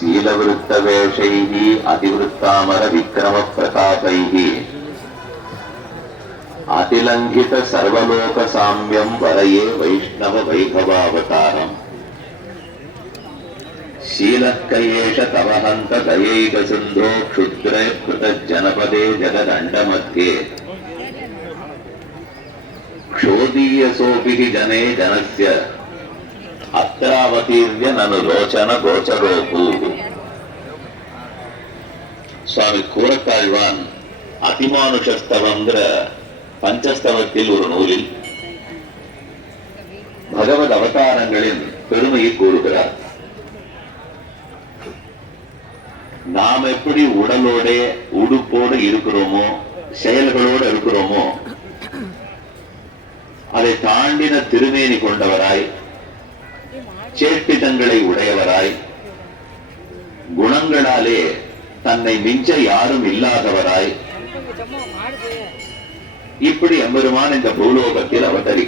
शीलवृत्तवेषैः अतिवृत्तामर विक्रम प्रतापैः अतिलंघित सर्वलोक साम्यं वरये वैष्णव वैभवावतारम् शीलक्कयेष तव हन्त दयैक सिन्धो क्षुद्रे कृतज्जनपदे जगदण्डमध्ये क्षोदीयसोऽपि जने जनस्य अत्रावतीर्य ननु लोचन गोचरोपु சுவாமி கூரத்தாழ்வான் அதிமானுஷஸ்தவங்கிற பஞ்சஸ்தவத்தில் ஒரு நூலில் பகவத் அவதாரங்களின் பெருமையை கூறுகிறார். நாம் எப்படி உடலோட உடுப்போடு இருக்கிறோமோ செயல்களோடு இருக்கிறோமோ அதை தாண்டின திருமேனி கொண்டவராய் சேட்டிதங்களை உடையவராய் குணங்களாலே தன்னை மிஞ்ச யாரும் இல்லாதவராய் இப்படி எம்பெருமான் இந்த பூலோகத்தில் அவதரிக்கிறார்.